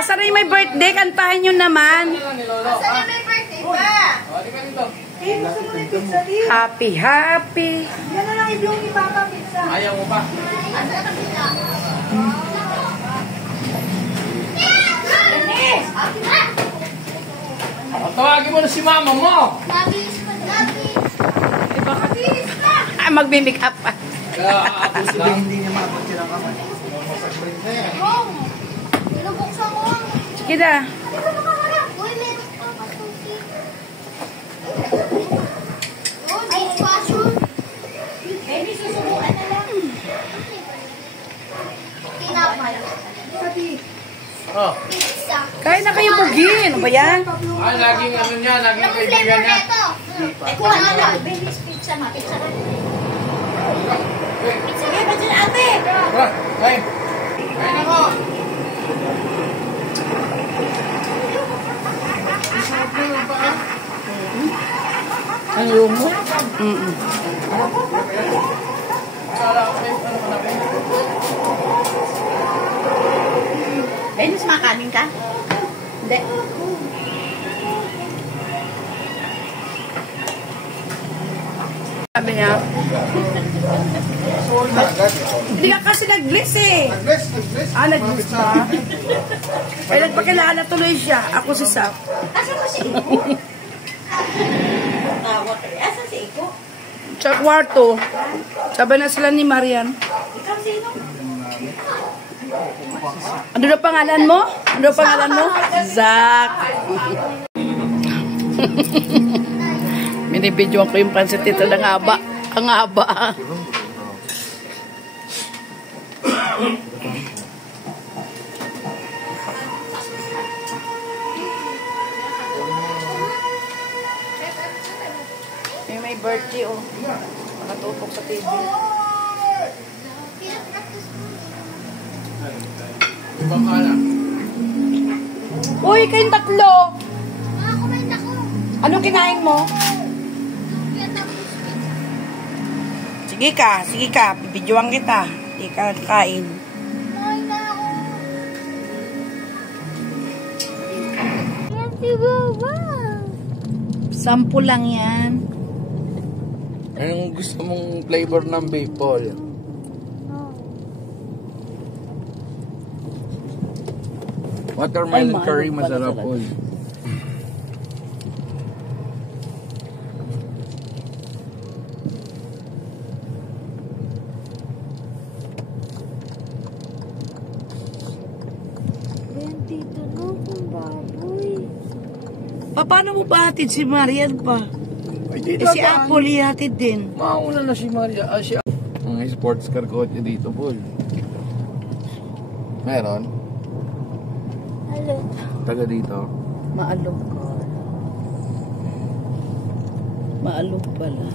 Asa na yung may birthday? Kantahin nyo naman. Asa na may birthday ba? Happy, happy. Yan na lang yung ni Papa pizza. Ayaw mo pa? Asa na pizza? Tawagin mo na si mama mo. Labis pa, labis. Labis pa. Ah, magbe-make up pa. Hindi niya mabot silang kamay. Bong. Binubuksan mo. Sige na. Uy, meron pa patuki. Oh, ice passion. Baby, susubuan na lang. Tinapay. Sabi. Oh. Pizza. Kain na kayo bugin. Ano ba yan? Ah, laging ano niya, laging Anong kaibigan flavor niya. nito? Eh, kuha na lang. Baby's pizza ma. Pizza na. Pizza na ba dyan, ate? Ay, kain ako. Ang lumo? Dennis, makanin ka? Hindi. Sabi niya. Hindi ka kasi nag-bless eh. Ah, nag-bless pa. Ay, nagpakilala tuloy siya. Ako si Sap. Asa mo si Iko? Asa si Iko? Sa kwarto. Sabi na sila ni Marian. Ikaw sino? Ano na pangalan mo? Ano na pangalan mo? Zach. Minibidyoan ko yung pansit dito ng haba. Ang haba. May birthday oh. Nakatutok sa TV. Ibang kala. Uy, kayong tatlo. Kumain ako. Anong kinain mo? Sige ka. Bibidyoan kita. Hindi ka kain. Kumain na ako. Yan si Baba. 10 lang yan. Anong gusto mong flavor ng maple? Watermelon Ay, curry, maalog pala masarap talaga. po. Dito na kung baboy. Paano mo ba hatid si Marian pa? Ay, Eh, si Apple ihatid din. Mauna na si Maria. Ah, si mga sports car kotse dito, Paul. Meron? Hello. Taga dito. Maalog ka. Maalog pala.